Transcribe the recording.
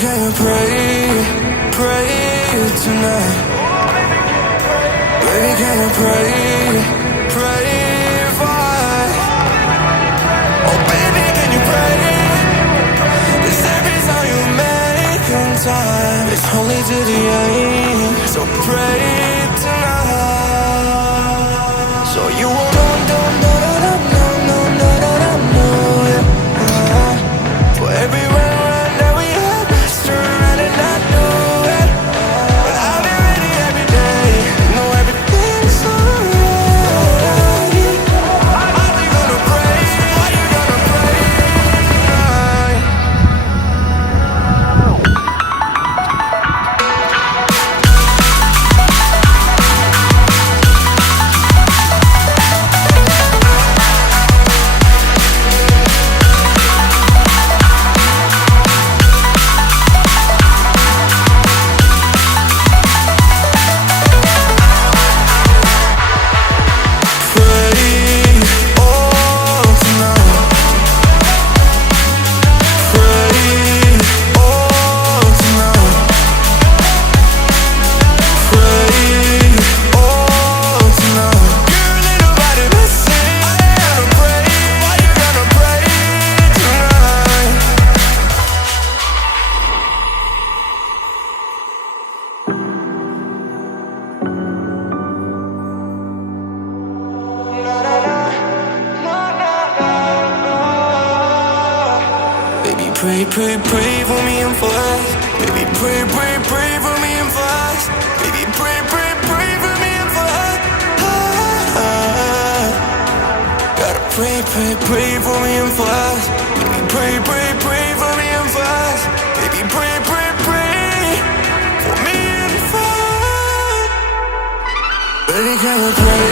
can you pray tonight? Baby, can you pray for us? Oh baby, can you pray? 'Cause every time you make time, it's only to the end. So pray tonight. So you won't for every run that we had, turn around and not do it. But I'll be ready every day. Know everything's alright. Are you gonna pray? Are you gonna pray tonight? Pray for me and for us. Baby, pray for me and for us. Baby, pray for me and for us. Gotta pray for me and for us. Baby, pray for me and for us. Baby, pray for me and for us. Baby, can you pray?